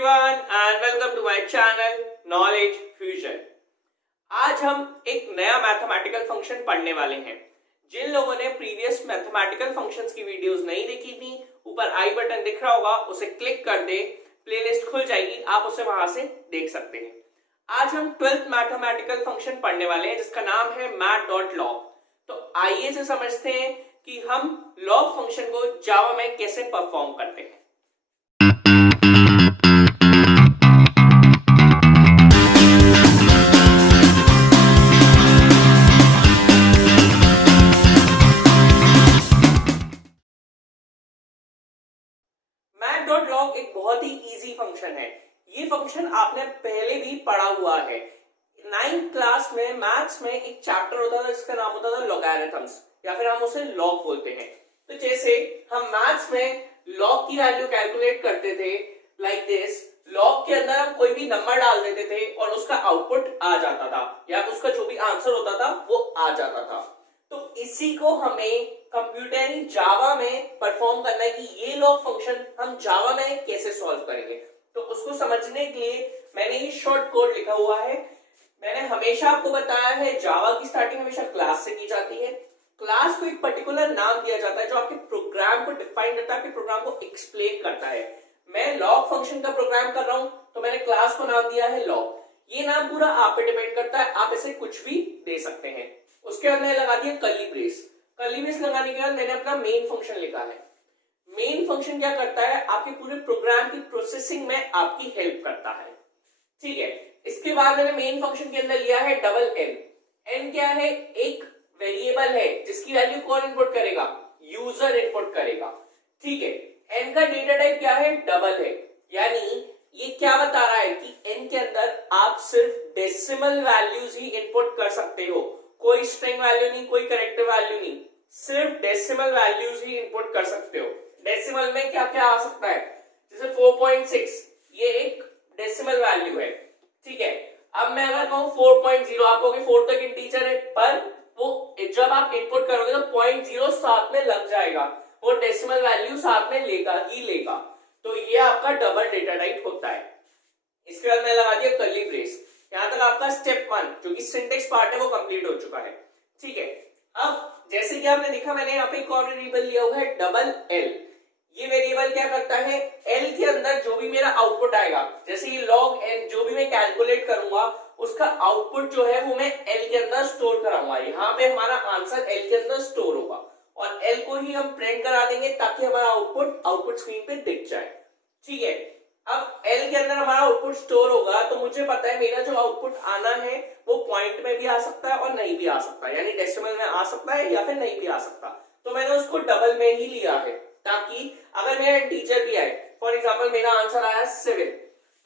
everyone and welcome to my channel Knowledge Fusion। आज हम एक नया मैथमेटिकल फंक्शन पढ़ने वाले हैं। जिन लोगों ने प्रीवियस मैथमेटिकल फंक्शंस की वीडियोस नहीं देखी थी, ऊपर आई बटन दिख रहा होगा, उसे क्लिक कर दे, प्लेलिस्ट खुल जाएगी, आप उसे वहां से देख सकते हैं। आज हम 12th मैथमेटिकल फंक्शन पढ़ने वाले हैं जिसका नाम है mat.log। तो आइए से समझते हैं कि हम log फंक्शन को जावा में कैसे परफॉर्म करते हैं। mat.log एक बहुत ही इजी फंक्शन है। ये फंक्शन आपने पहले भी पढ़ा हुआ है। 9th क्लास में मैथ्स में एक चैप्टर होता था जिसका नाम होता था लॉगरिथम्स, या फिर हम उसे लॉग बोलते हैं। तो जैसे हम मैथ्स में लॉग की वैल्यू कैलकुलेट करते थे लाइक दिस, लॉग के अंदर हम कोई भी नंबर डाल देते थे और उसका आउटपुट आ जाता था, या उसका जो भी आंसर होता था वो आ जाता था। तो इसी को हमें कंप्यूटर जावा में परफॉर्म करना है कि ये लॉग फंक्शन हम जावा में कैसे सॉल्व करेंगे। तो उसको समझने के लिए मैंने ये शॉर्ट कोड लिखा हुआ है। मैंने हमेशा आपको बताया है जावा की स्टार्टिंग हमेशा क्लास से की जाती है। क्लास को एक पर्टिकुलर नाम दिया जाता है जो आपके प्रोग्राम को डिफाइन करता है, आपके प्रोग्राम को एक्सप्लेन करता है। मैं लॉग फंक्शन का प्रोग्राम कर रहा हूं तो मैंने क्लास को नाम दिया है लॉग। ये नाम पूरा आप पे डिपेंड करता है, आप इसे कुछ भी दे सकते हैं। उसके बाद मैंने लगा दिया कर्ली ब्रेस। कर्ली ब्रेस लगाने के बाद मैंने अपना मेन फंक्शन लिखा है। मेन फंक्शन क्या करता है, आपके पूरे प्रोग्राम की प्रोसेसिंग में आपकी हेल्प करता है। ठीक है, इसके बाद मैंने मेन फंक्शन के अंदर लिया है डबल एन। एन क्या है, एक वेरिएबल है जिसकी वैल्यू कौन इनपुट करेगा, यूजर इनपुट करेगा। ठीक है, एन का डेटा टाइप क्या है, डबल है। यानी ये क्या बता रहा है कि एन के अंदर आप सिर्फ डेसिमल वैल्यूज ही इनपुट कर सकते हो, कोई स्ट्रिंग वैल्यू नहीं, कोई कैरेक्टर वैल्यू नहीं, सिर्फ डेसिमल वैल्यूज ही इनपुट कर सकते हो। डेसिमल में क्या क्या आ सकता है, जैसे 4.6 ये एक डेसिमल वैल्यू है। ठीक है, अब मैं अगर कहूं 4.0, आप कहोगे 4 तक इंटीजर है, पर वो जब आप इनपुट करोगे तो 0.0 साथ में लग जाएगा, वो डेसिमल वैल्यू साथ में लेगा ही लेगा। तो ये आपका डबल डेटा टाइप होता है। इसके बाद मैं लगा दिया कर्ली ब्रेस। यहां तक आपका स्टेप 1 जो कि सिंटेक्स पार्ट है वो कंप्लीट हो चुका है। ठीक है, अब जैसे कि आपने देखा मैंने यहाँ पे एक और वेरिएबल लिया हुआ है डबल एल। ये वेरिएबल क्या करता है, एल के अंदर जो भी मेरा आउटपुट आएगा, जैसे ये लॉग एन जो भी मैं कैलकुलेट करूंगा उसका आउटपुट जो है वो मैं एल के अंदर स्टोर कराऊंगा। यहाँ पे हमारा आंसर एल के अंदर स्टोर होगा और एल को ही हम प्रिंट करा देंगे ताकि हमारा आउटपुट स्क्रीन पे दिख जाए। ठीक है, अब एल के अंदर हमारा आउटपुट स्टोर होगा तो मुझे पता है मेरा जो आउटपुट आना है वो पॉइंट में भी आ सकता है और नहीं भी आ सकता है, यानी डेसिमल में आ सकता है या फिर नहीं भी आ सकता। तो मैंने उसको डबल में ही लिया है ताकि अगर मेरा इंटीजर भी आए, फॉर एग्जांपल मेरा आंसर आया 7,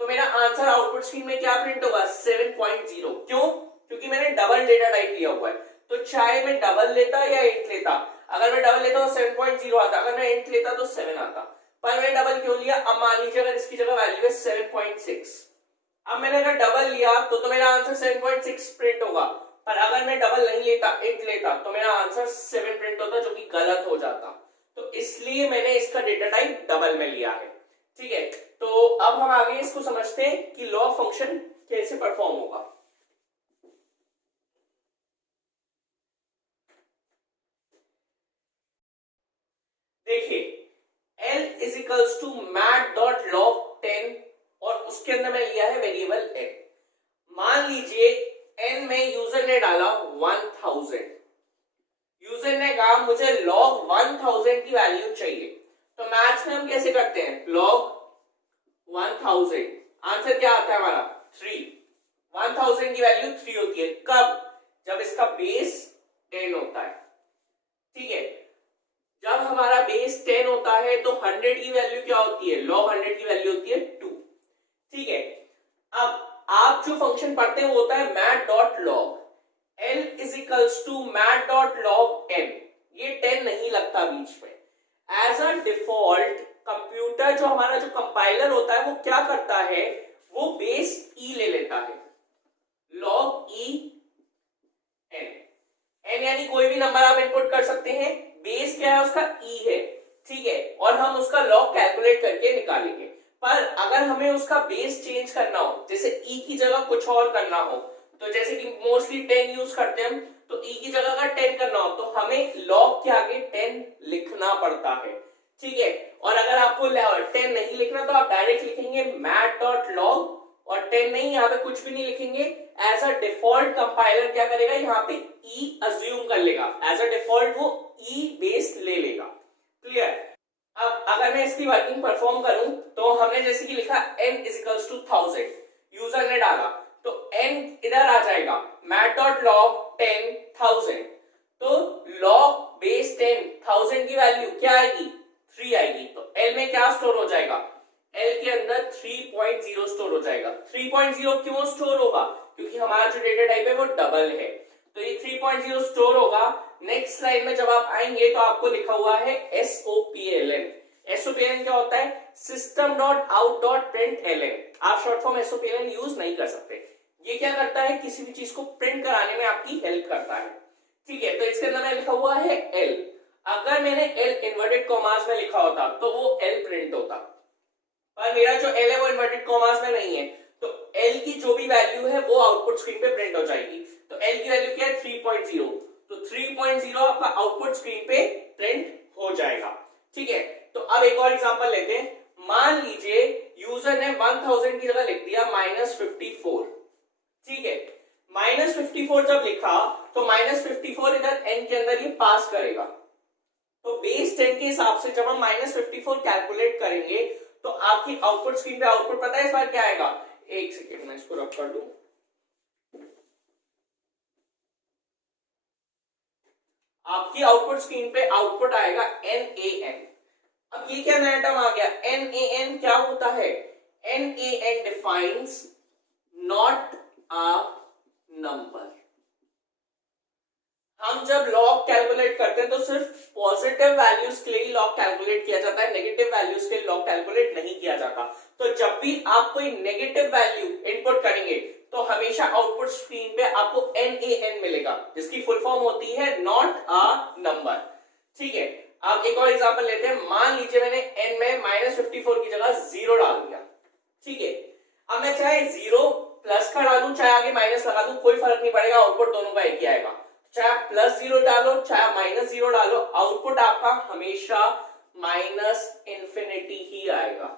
तो मेरा आंसर आउटपुट स्क्रीन में क्या प्रिंट होगा, 7.0। क्यों, क्योंकि मैंने डबल डेटा टाइप लिया हुआ है। तो चाहे मैं डबल लेता या इंट लेता, अगर मैं डबल लेता तो 7.0 आता, अगर मैं इंट लेता तो 7 आता, पर मैंने डबल क्यों लिया। अब मान लीजिए अगर इसकी जगह वैल्यू है 7.6, अब मैंने अगर डबल लिया तो मेरा आंसर 7.6 प्रिंट होगा, पर अगर मैं डबल नहीं लेता इंट लेता तो मेरा आंसर 7 प्रिंट होता, जो कि गलत हो जाता। तो इसलिए मैंने इसका डेटा टाइप डबल में लिया है। ठीक है, तो अब हम आगे इसको समझते हैं कि लॉग फंक्शन कैसे परफॉर्म होगा। देखिए, L is equals to mat.log10 और उसके अंदर मैं लिया है वेरिएबल n। मान लीजिए n में यूजर ने डाला 1000, यूजर ने कहा मुझे log 1000 की वैल्यू चाहिए। तो मैथ्स में हम कैसे करते हैं, log 1000 आंसर क्या आता है हमारा 3। 1000 की वैल्यू 3 होती है, कब, जब इसका बेस 10 होता है। ठीक है, जब हमारा बेस 10 होता है तो 100 की वैल्यू क्या होती है, log 100 की वैल्यू होती है 2। ठीक है, अब आप जो फंक्शन पढ़ते हैं वो होता है mat.log। L is equals to mat.log n। ये 10 नहीं लगता बीच में। एज अ डिफॉल्ट कंप्यूटर जो हमारा जो कंपाइलर होता है वो क्या करता है, वो बेस e ले लेता है, log e n यानी कोई भी नंबर आप इनपुट कर सकते हैं, बेस क्या है उसका e है। ठीक है, और हम उसका log कैलकुलेट करके निकालेंगे। पर अगर हमें उसका बेस चेंज करना हो, जैसे ई की जगह कुछ और करना हो, तो जैसे कि मोस्टली 10 यूज करते हैं हम, तो ई की जगह अगर 10 करना हो तो हमें लॉग के आगे 10 लिखना पड़ता है, ठीक है। और अगर आपको 10 नहीं लिखना तो आप डायरेक्ट लिखेंगे mat.log, और 10 नहीं, यहाँ पे कुछ भी नहीं लिखेंगे। एज अ डिफॉल्ट कंपाइलर क्या करेगा, यहाँ पे ई अज्यूम कर लेगा, एज अ डिफॉल्ट वो ई बेस ले लेगा। क्लियर। अब अगर मैं इसकी वर्किंग परफॉर्म करूं तो हमने जैसे कि लिखा n is equals to 1000, user ने डाला तो n इधर आ जाएगा mat.log 10,000, तो log बेस 10,000 की वैल्यू क्या आएगी, 3 आएगी। तो l में क्या स्टोर हो जाएगा, l के अंदर 3.0 स्टोर हो जाएगा। 3.0 क्यों स्टोर होगा, क्योंकि हमारा जो डेटा टाइप है वो डबल है, तो ये 3.0 स्टोर होगा। नेक्स्ट लाइन में जब आप आएंगे तो आपको लिखा हुआ है SOPLN। SOPLN क्या होता है, system.out.println। आप शॉर्ट फॉर्म SOPLN यूज नहीं कर सकते। ये क्या करता है, किसी भी चीज को प्रिंट कराने में आपकी हेल्प करता है, ठीक है। तो इसके अंदर में लिखा हुआ है L, अगर मैंने L इन्वर्टेड कॉमास में लिखा होता तो वो L प्रिंट होता, पर मेरा जो L है वो इन्वर्टेड कॉमास में नहीं है, तो L की जो भी वैल्यू है वो आउटपुट स्क्रीन पे प्रिंट हो जाएगी। तो L की वैल्यू क्या है, 3.0, तो 3.0 आपका आउटपुट स्क्रीन पे प्रिंट हो जाएगा, ठीक है। तो अब एक और एग्जांपल लेते हैं। मान लीजिए यूजर ने 1000 की जगह लिख दिया -54, ठीक है। -54 जब लिखा तो -54 इधर n के अंदर ये पास करेगा, तो बेस 10 के हिसाब से जब हम -54 कैलकुलेट करेंगे तो आपकी आउटपुट स्क्रीन पे आउटपुट पता है इस बार क्या आएगा, एक सेकेंड मैं इसको रब कर दूं। आपकी आउटपुट स्क्रीन पे आउटपुट आएगा NaN। अब ये क्या नया टर्म आ गया, NaN क्या होता है, NaN defines not a number. हम जब लॉग कैलकुलेट करते हैं तो सिर्फ पॉजिटिव वैल्यूज के लिए लॉग कैलकुलेट किया जाता है, नेगेटिव वैल्यूज के लिए लॉग कैलकुलेट नहीं किया जाता। तो जब भी आप कोई नेगेटिव वैल्यू इनपुट करेंगे तो हमेशा आउटपुट स्क्रीन पे आपको NaN मिलेगा, जिसकी फुल फॉर्म होती है नॉट अ नंबर, ठीक है। अब एक और एग्जांपल लेते हैं। मान लीजिए मैंने n में -54 की जगह 0 डाल दिया, ठीक है। अब मैं चाहे 0 प्लस का डालूं चाहे आगे माइनस लगा दूं, कोई फर्क नहीं पड़ेगा, आउटपुट दोनों का एक ही आएगा। चाहे आप +0 डालो चाहे -0 डालो, आउटपुट आपका हमेशा -इंफिनिटी ही आएगा,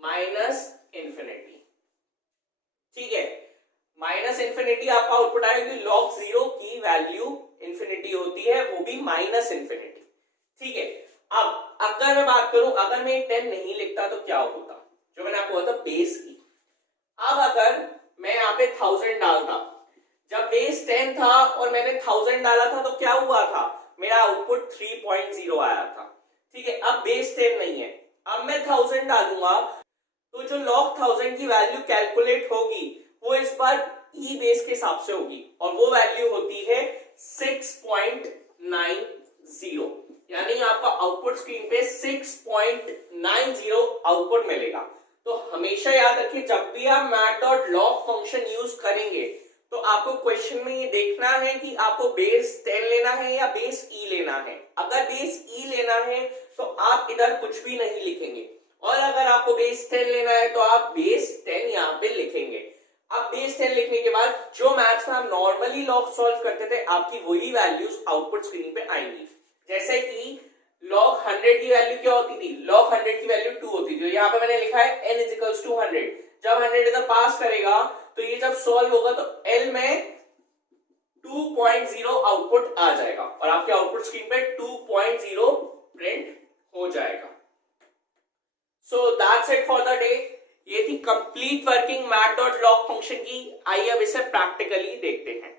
-इंफिनिटी, ठीक है। -इंफिनिटी आपका आउटपुट आएगा, क्योंकि log 0 की वैल्यू इंफिनिटी होती है, वो भी -इंफिनिटी, ठीक है। अब अगर मैं बात करूं, अगर मैं 10 नहीं लिखता तो क्या होता, जो मैंने आपको बताया बेस की। अब अगर मैं यहाँ पे 1000 डालता, जब बेस 10 था और मैंने 1000 डाला था तो क्या हुआ था, मेरा आउटपुट 3.0 आया था, ठीक है। अब बेस 10 नहीं है, अब मैं 1000 डालूंगा तो जो log 1000 की वैल्यू कैलकुलेट होगी वो इस बार ई बेस के हिसाब से होगी, और वो वैल्यू होती है 6.90, यानी आपका आउटपुट स्क्रीन पे 6.90 आउटपुट मिलेगा। तो हमेशा याद रखिए, जब भी आप mat.log फंक्शन यूज करेंगे तो आपको क्वेश्चन में ये देखना है कि आपको बेस 10 लेना है या बेस ई लेना है। अगर बेस ई लेना है तो आप इधर कुछ भी नहीं लिखेंगे, और अगर आपको बेस 10 लेना है तो आप बेस 10 यहाँ पे लिखेंगे। अब बेस 10 लिखने के बाद जो मैथ्स में आप नॉर्मली लॉग सॉल्व करते थे, आपकी वही वैल्यूज आउटपुट स्क्रीन पे आएंगी। जैसे कि log 100 की वैल्यू क्या होती थी, log 100 की वैल्यू 2 होती थी, यहाँ पे मैंने लिखा है n = 100। जब 100 इधर पास करेगा तो ये जब सॉल्व होगा तो L में 2.0 आउटपुट आ जाएगा, और आपके आउटपुट स्क्रीन पे 2.0 प्रिंट हो जाएगा। So that's it for the day. ये थी कंप्लीट वर्किंग mat.log फंक्शन की। आइए अब इसे प्रैक्टिकली देखते हैं।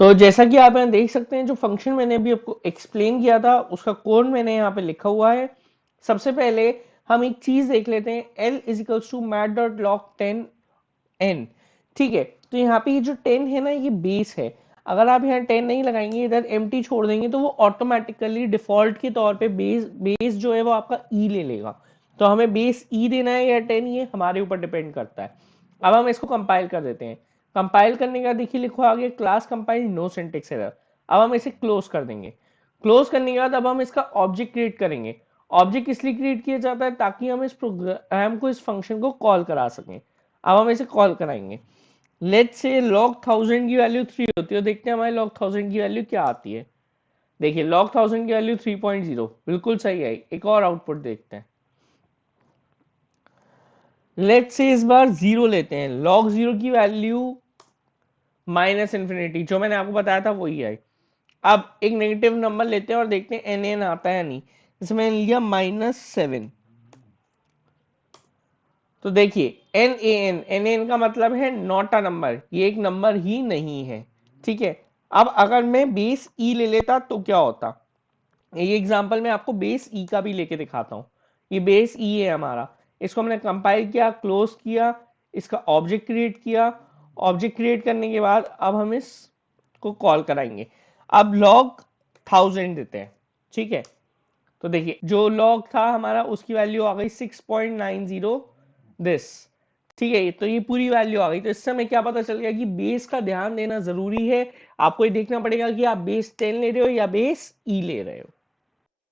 तो जैसा कि आप यहाँ देख सकते हैं, जो फंक्शन मैंने अभी आपको एक्सप्लेन किया था उसका कोड मैंने यहाँ पे लिखा हुआ है। सबसे पहले हम एक चीज देख लेते हैं, L = mat.log 10n, ठीक है। तो यहाँ पे ये जो 10 है ना, ये बेस है। अगर आप यहाँ 10 नहीं लगाएंगे, इधर एम्प्टी छोड़ देंगे, तो वो ऑटोमेटिकली डिफॉल्ट के तौर पे बेस जो है वो आपका ई ले लेगा। तो हमें बेस ई देना है या 10, ये हमारे ऊपर डिपेंड करता है। अब हम इसको कंपाइल कर देते हैं। कंपाइल करने का देखिए लिखो आगे class compile no syntax error. अब हम इसे क्लोज कर देंगे। क्लोज करने के बाद अब हम इसका ऑब्जेक्ट क्रिएट करेंगे, ऑब्जेक्ट इसलिए क्रिएट किया जाता है ताकि हम इस प्रोग्राम को, इस फंक्शन को कॉल करा सकें। अब हम इसे कॉल कराएंगे। लेट्स से log 1000 की वैल्यू 3 होती है, देखते हैं हमारे log 1000 की वैल्यू क्या आती है। देखिए log 1000 की वैल्यू 3.0 बिल्कुल सही आई। एक और आउटपुट देखते हैं। लेट्स से इस बार 0 लेते हैं, log 0 की वैल्यू -∞, जो मैंने आपको बताया था वही आई। अब एक नेगेटिव नंबर लेते हैं और देखते हैं एन आता है नहीं। इसमें मैंने लिया -7। तो देखिए एन का मतलब है नॉट अ नंबर, ये एक नंबर ही नहीं है। ठीक है, अब अगर मैं बेस ई ले लेता तो क्या होता। ये एग्जांपल मैं आपको बेस ई का भी लेके दिखाता हूँ। ये बेस ई है हमारा, इसको हमने कंपाइल किया, क्लोज किया, इसका ऑब्जेक्ट क्रिएट किया। ऑब्जेक्ट क्रिएट करने के बाद अब हम इसको कॉल कराएंगे। अब log 1000 देते हैं। ठीक है, तो देखिए जो log था हमारा उसकी वैल्यू आ गई 6.90 दिस। ठीक है, तो ये पूरी वैल्यू आ गई। तो इससे हमें क्या पता चल गया कि बेस का ध्यान देना जरूरी है। आपको ये देखना पड़ेगा कि आप बेस 10 ले रहे हो या बेस ई ले रहे हो।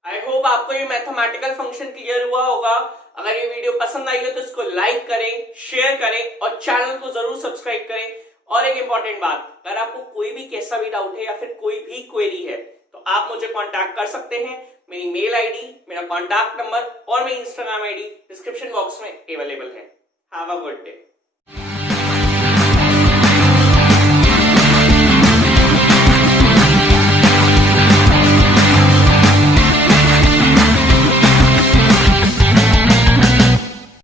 आई होप आपको ये मैथमेटिकल फंक्शन क्लियर हुआ होगा। अगर ये वीडियो पसंद आई हो तो इसको लाइक करें, शेयर करें और चैनल को जरूर सब्सक्राइब करें। और एक इंपॉर्टेंट बात, अगर आपको कोई भी कैसा भी डाउट है या फिर कोई भी क्वेरी है तो आप मुझे कांटेक्ट कर सकते हैं। मेरी मेल आईडी, मेरा कांटेक्ट नंबर और मेरी इंस्टाग्राम आईडी डिस्क्रिप्शन बॉक्स में अवेलेबल है। Have a good day.